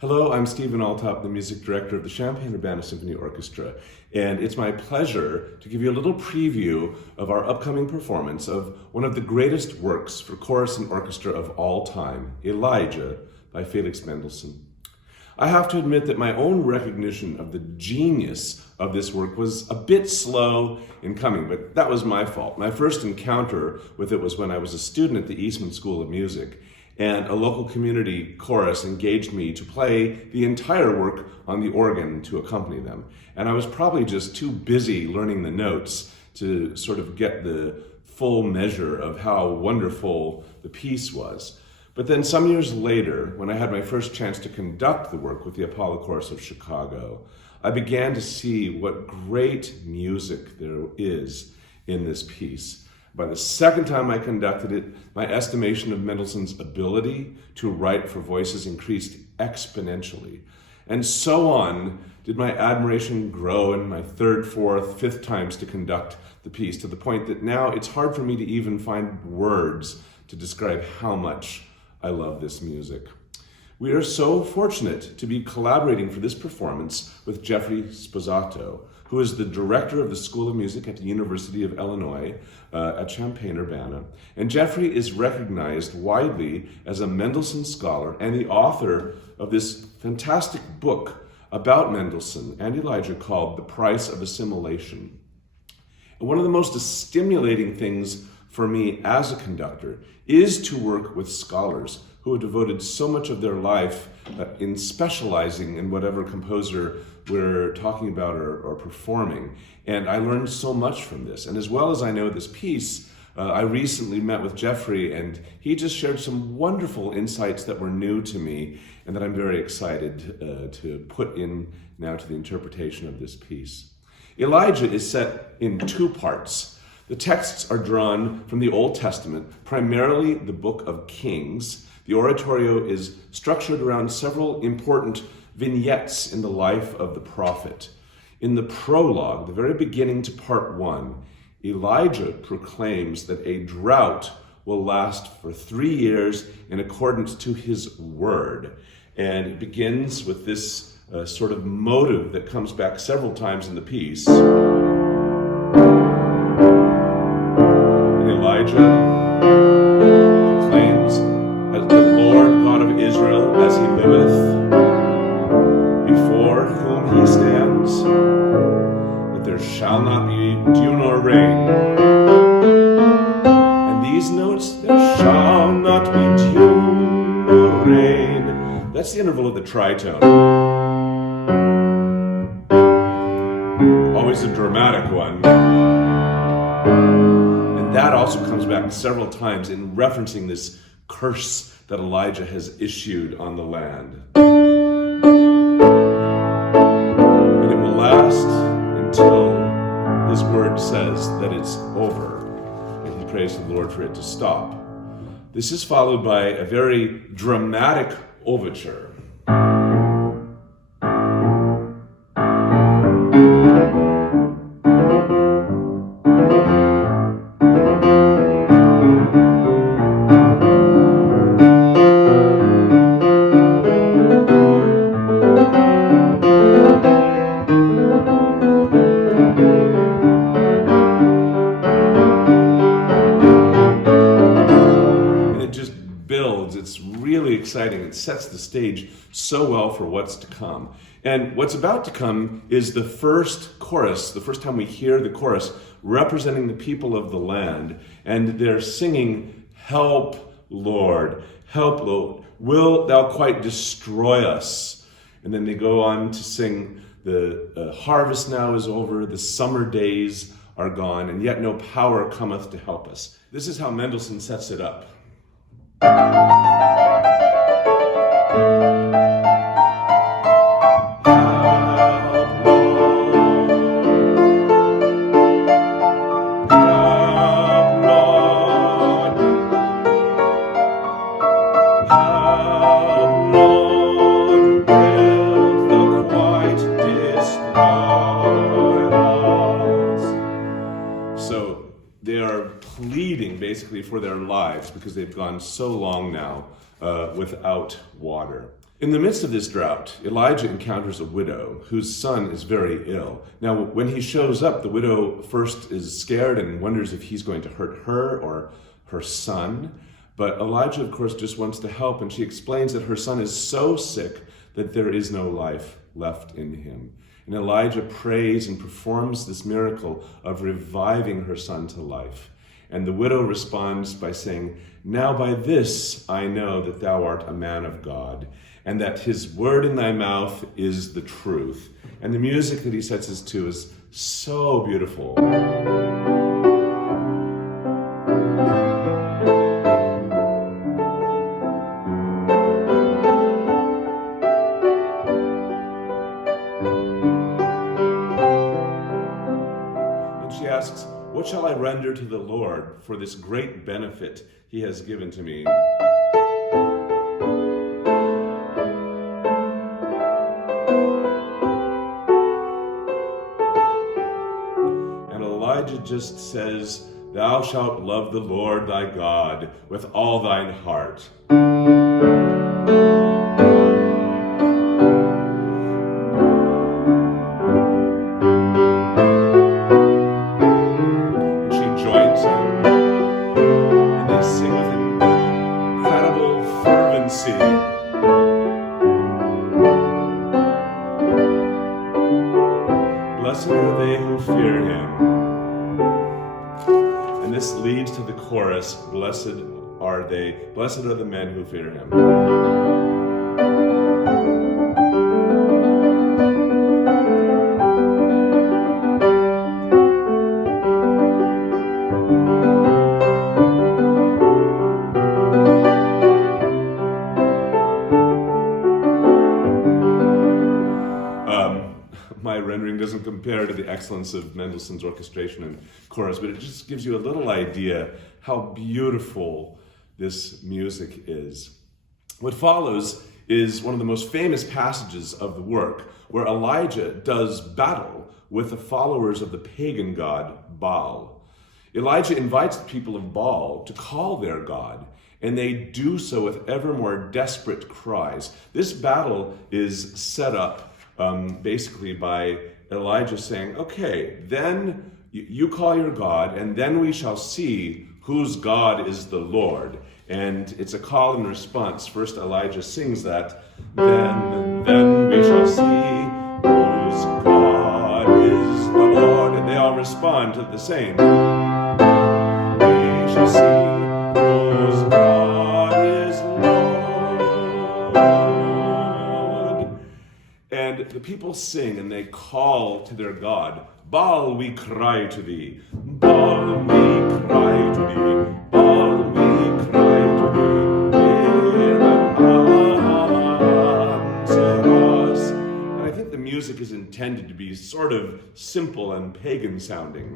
Hello, I'm Stephen Alltop, the music director of the Champaign-Urbana Symphony Orchestra, and it's my pleasure to give you a little preview of our upcoming performance of one of the greatest works for chorus and orchestra of all time, Elijah by Felix Mendelssohn. I have to admit that my own recognition of the genius of this work was a bit slow in coming, but that was my fault. My first encounter with it was when I was a student at the Eastman School of Music, and a local community chorus engaged me to play the entire work on the organ to accompany them. And I was probably just too busy learning the notes to sort of get the full measure of how wonderful the piece was. But then some years later, when I had my first chance to conduct the work with the Apollo Chorus of Chicago, I began to see what great music there is in this piece. By the second time I conducted it, my estimation of Mendelssohn's ability to write for voices increased exponentially. And so on did my admiration grow in my third, fourth, fifth times to conduct the piece, to the point that now it's hard for me to even find words to describe how much I love this music. We are so fortunate to be collaborating for this performance with Jeffrey Sposato, who is the director of the School of Music at the University of Illinois at Champaign-Urbana. And Jeffrey is recognized widely as a Mendelssohn scholar and the author of this fantastic book about Mendelssohn and Elijah called The Price of Assimilation. And one of the most stimulating things for me as a conductor is to work with scholars who have devoted so much of their life in specializing in whatever composer we're talking about or performing. And I learned so much from this. And as well as I know this piece, I recently met with Jeffrey, and he just shared some wonderful insights that were new to me and that I'm very excited to put in now to the interpretation of this piece. Elijah is set in two parts. The texts are drawn from the Old Testament, primarily the Book of Kings. The Oratorio is structured around several important vignettes in the life of the prophet. In the prologue, the very beginning to part 1, Elijah proclaims that a drought will last for 3 years in accordance to his word. And it begins with this sort of motive that comes back several times in the piece. And Elijah proclaims, "As the Lord God of Israel, as he liveth, before whom he stands, that there shall not be dew nor rain." And these notes, "there shall not be dew nor rain," that's the interval of the tritone. Always a dramatic one. And that also comes back several times in referencing this curse that Elijah has issued on the land. And it will last until his word says that it's over, and he prays to the Lord for it to stop. This is followed by a very dramatic overture. It's really exciting. It sets the stage so well for what's to come. And what's about to come is the first chorus, the first time we hear the chorus representing the people of the land. And they're singing, "Help, Lord, help, Lord, will thou quite destroy us?" And then they go on to sing, "The harvest now is over, the summer days are gone, and yet no power cometh to help us." This is how Mendelssohn sets it up. So they are pleading basically for their lives because they've gone so long now without water. In the midst of this drought, Elijah encounters a widow whose son is very ill. Now, when he shows up, the widow first is scared and wonders if he's going to hurt her or her son. But Elijah, of course, just wants to help, and she explains that her son is so sick that there is no life left in him. And Elijah prays and performs this miracle of reviving her son to life. And the widow responds by saying, "Now by this I know that thou art a man of God, and that his word in thy mouth is the truth." And the music that he sets us to is so beautiful. And she asks, "What shall I render to the Lord for this great benefit he has given to me?" Elijah just says, "Thou shalt love the Lord thy God with all thine heart." And she joins him, and they sing with incredible fervency. Blessed are they who fear him. And this leads to the chorus, blessed are the men who fear him. My rendering doesn't compare to the excellence of Mendelssohn's orchestration and chorus, but it just gives you a little idea how beautiful this music is. What follows is one of the most famous passages of the work, where Elijah does battle with the followers of the pagan god Baal. Elijah invites the people of Baal to call their god, and they do so with ever more desperate cries. This battle is set up basically by Elijah saying, "Okay, then you call your God, and then we shall see whose God is the Lord." And it's a call and response. First Elijah sings that, then we shall see whose God is the Lord. And they all respond to the same. We shall see whose God is Lord. And the people sing and they call to their God. "Baal, we cry to thee. Baal, we cry to thee. Baal, we cry to thee. Hear and answer us." And I think the music is intended to be sort of simple and pagan sounding.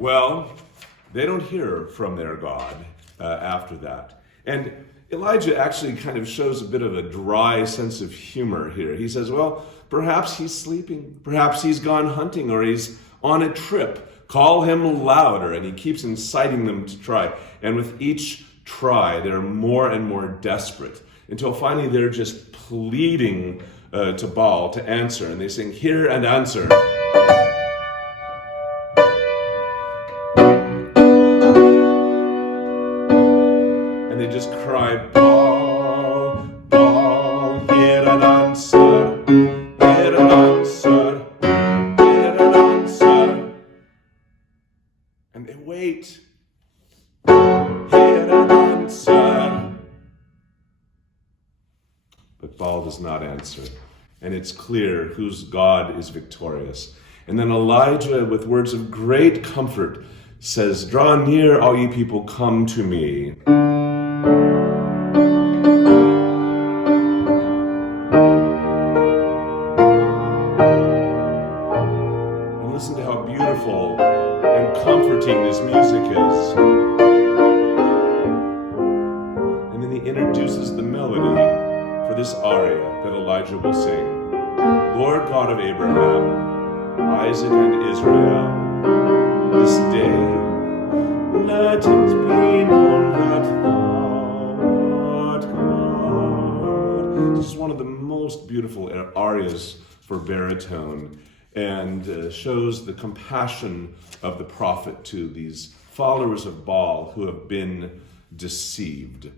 Well, they don't hear from their God after that. And Elijah actually kind of shows a bit of a dry sense of humor here. He says, well, perhaps he's sleeping, perhaps he's gone hunting, or he's on a trip. Call him louder. And he keeps inciting them to try. And with each try, they're more and more desperate, until finally they're just pleading to Baal to answer. And they sing, "Hear and answer." They just cry, "Baal, Baal, hear and answer, hear and answer, hear and answer." And they wait, "Hear and answer." But Baal does not answer, and it's clear whose God is victorious. And then Elijah, with words of great comfort, says, "Draw near, all ye people, come to me." Listen to how beautiful and comforting this music is. And then he introduces the melody for this aria that Elijah will sing. "Lord God of Abraham, Isaac and Israel, this day let it be known that thou art God. This is one of the most beautiful arias for baritone, and shows the compassion of the prophet to these followers of Baal who have been deceived.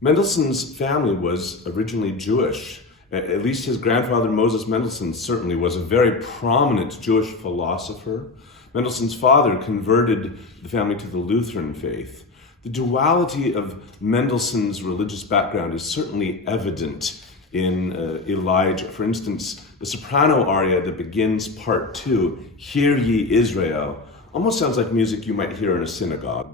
Mendelssohn's family was originally Jewish. At least his grandfather, Moses Mendelssohn, certainly was a very prominent Jewish philosopher. Mendelssohn's father converted the family to the Lutheran faith. The duality of Mendelssohn's religious background is certainly evident in Elijah. For instance, the soprano aria that begins part 2, Hear Ye Israel, almost sounds like music you might hear in a synagogue.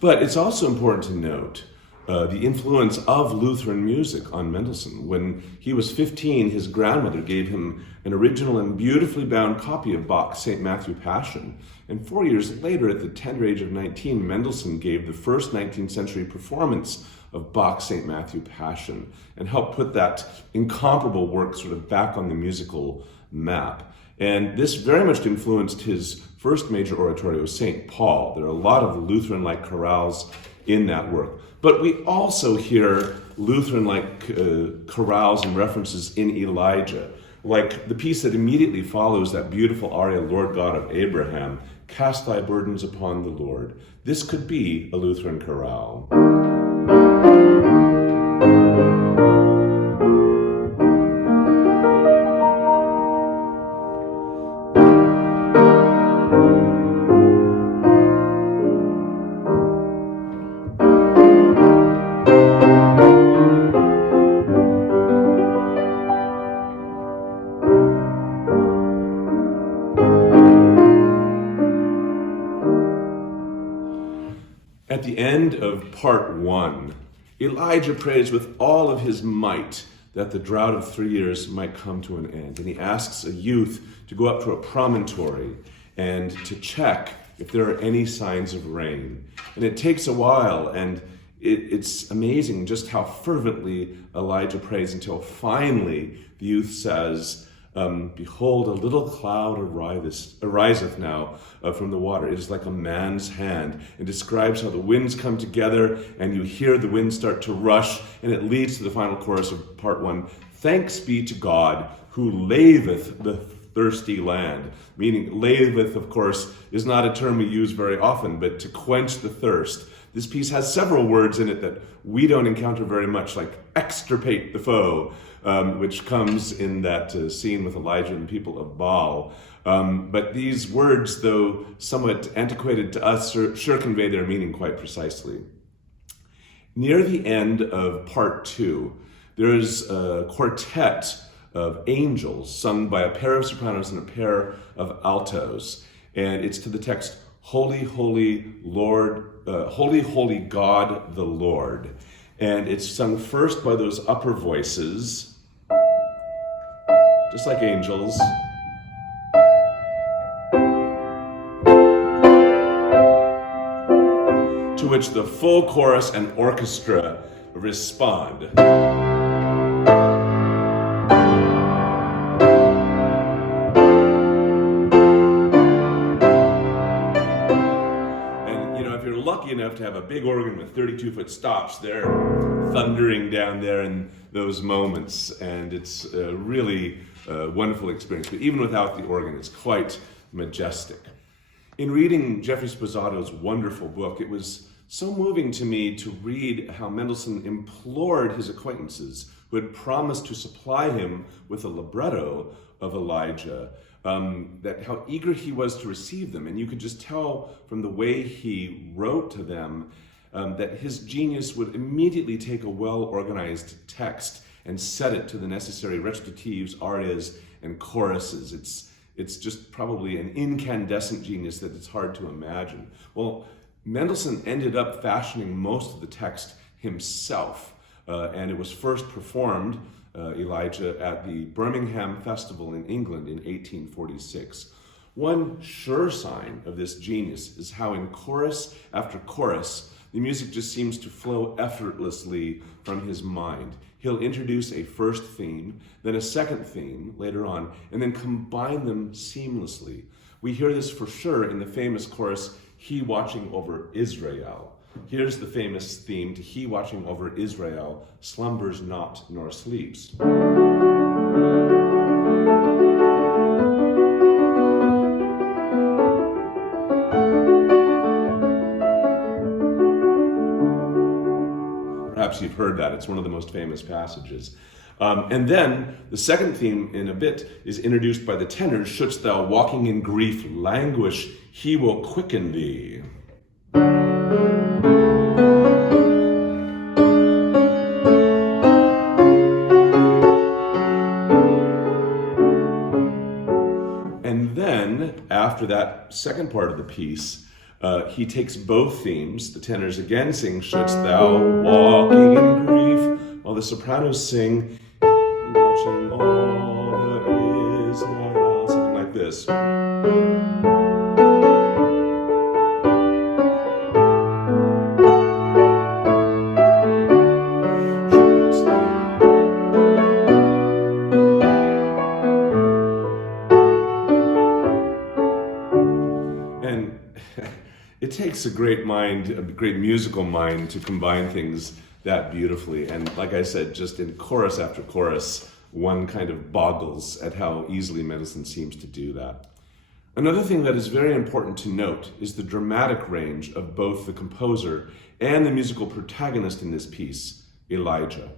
But it's also important to note the influence of Lutheran music on Mendelssohn. When he was 15, his grandmother gave him an original and beautifully bound copy of Bach's St. Matthew Passion. And 4 years later, at the tender age of 19, Mendelssohn gave the first 19th century performance of Bach's St. Matthew Passion and helped put that incomparable work sort of back on the musical map. And this very much influenced his first major oratorio, St. Paul. There are a lot of Lutheran-like chorales in that work. But we also hear Lutheran-like chorales and references in Elijah, like the piece that immediately follows that beautiful aria, Lord God of Abraham, cast thy burdens upon the Lord. This could be a Lutheran chorale. At the end of part 1, Elijah prays with all of his might that the drought of 3 years might come to an end. And he asks a youth to go up to a promontory and to check if there are any signs of rain. And it takes a while, and it's amazing just how fervently Elijah prays until finally the youth says, behold, a little cloud ariseth now from the water. It is like a man's hand, and describes how the winds come together and you hear the wind start to rush, and it leads to the final chorus of part 1. Thanks be to God who laveth the thirsty land. Meaning, laveth, of course, is not a term we use very often, but to quench the thirst. This piece has several words in it that we don't encounter very much, like extirpate the foe, which comes in that scene with Elijah and the people of Baal. But these words, though somewhat antiquated to us, sure convey their meaning quite precisely. Near the end of part 2, there is a quartet of angels sung by a pair of sopranos and a pair of altos. And it's to the text, Holy, holy Lord, holy, holy God the Lord. And it's sung first by those upper voices, just like angels. To which the full chorus and orchestra respond. Lucky enough to have a big organ with 32-foot stops, they're thundering down there in those moments, and it's a really wonderful experience. But even without the organ, it's quite majestic. In reading Jeffrey Sposato's wonderful book, it was so moving to me to read how Mendelssohn implored his acquaintances who had promised to supply him with a libretto of Elijah, that how eager he was to receive them. And you could just tell from the way he wrote to them that his genius would immediately take a well-organized text and set it to the necessary recitatives, arias, and choruses. It's just probably an incandescent genius that it's hard to imagine. Well, Mendelssohn ended up fashioning most of the text himself, and it was first performed, Elijah, at the Birmingham Festival in England in 1846. One sure sign of this genius is how in chorus after chorus, the music just seems to flow effortlessly from his mind. He'll introduce a first theme, then a second theme later on, and then combine them seamlessly. We hear this for sure in the famous chorus, He Watching Over Israel. Here's the famous theme to He Watching Over Israel, slumbers not nor sleeps. Perhaps you've heard that. It's one of the most famous passages. And then the second theme in a bit is introduced by the tenor, shouldst thou walking in grief languish, he will quicken thee. And then, after that second part of the piece, he takes both themes. The tenors again sing, shouldst thou walking in grief, while the sopranos sing, watching all Israel, something like this. And it takes a great mind, a great musical mind, to combine things that beautifully. And like I said, just in chorus after chorus, one kind of boggles at how easily Mendelssohn seems to do that. Another thing that is very important to note is the dramatic range of both the composer and the musical protagonist in this piece, Elijah.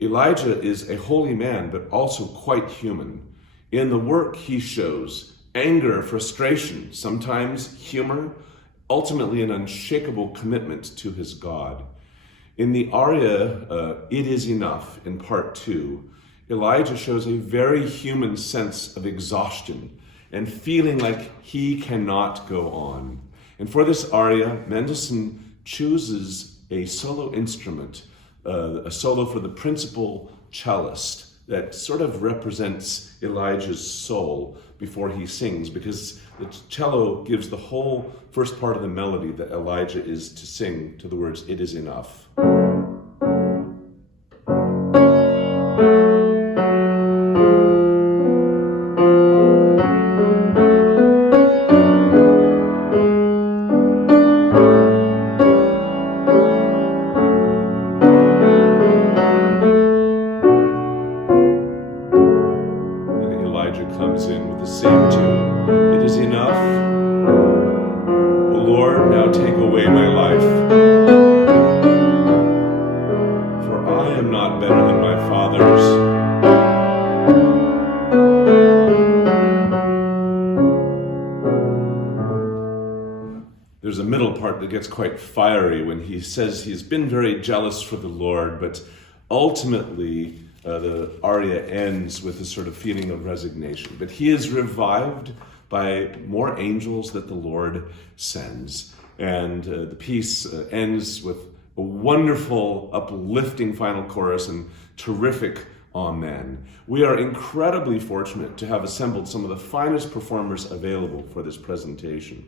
Elijah is a holy man, but also quite human. In the work, he shows anger, frustration, sometimes humor, ultimately an unshakable commitment to his God. In the aria, It Is Enough, in part 2, Elijah shows a very human sense of exhaustion and feeling like he cannot go on. And for this aria, Mendelssohn chooses a solo instrument, a solo for the principal cellist that sort of represents Elijah's soul before he sings, because the cello gives the whole first part of the melody that Elijah is to sing to the words, It Is Enough. There's a middle part that gets quite fiery when he says he's been very jealous for the Lord, but ultimately the aria ends with a sort of feeling of resignation. But he is revived by more angels that the Lord sends. And the piece ends with a wonderful, uplifting final chorus and terrific amen. We are incredibly fortunate to have assembled some of the finest performers available for this presentation.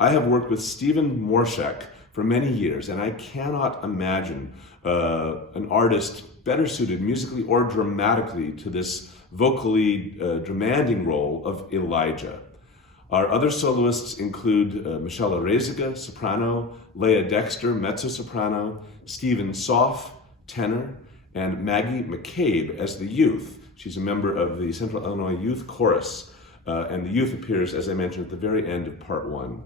I have worked with Stephen Morshak for many years, and I cannot imagine an artist better suited musically or dramatically to this vocally demanding role of Elijah. Our other soloists include Michelle Areziga, soprano, Leah Dexter, mezzo-soprano, Stephen Soff, tenor, and Maggie McCabe as the youth. She's a member of the Central Illinois Youth Chorus, and the youth appears, as I mentioned, at the very end of part 1.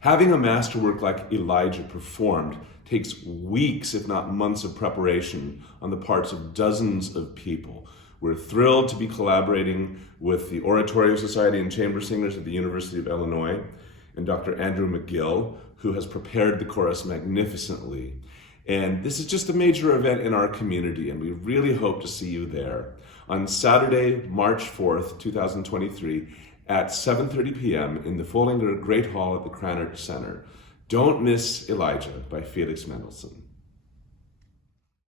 Having a masterwork like Elijah performed takes weeks, if not months, of preparation on the parts of dozens of people. We're thrilled to be collaborating with the Oratorio Society and Chamber Singers at the University of Illinois and Dr. Andrew McGill, who has prepared the chorus magnificently. And this is just a major event in our community, and we really hope to see you there on Saturday, March 4th, 2023 at 7:30 p.m. in the Foellinger Great Hall at the Krannert Center. Don't miss Elijah by Felix Mendelssohn.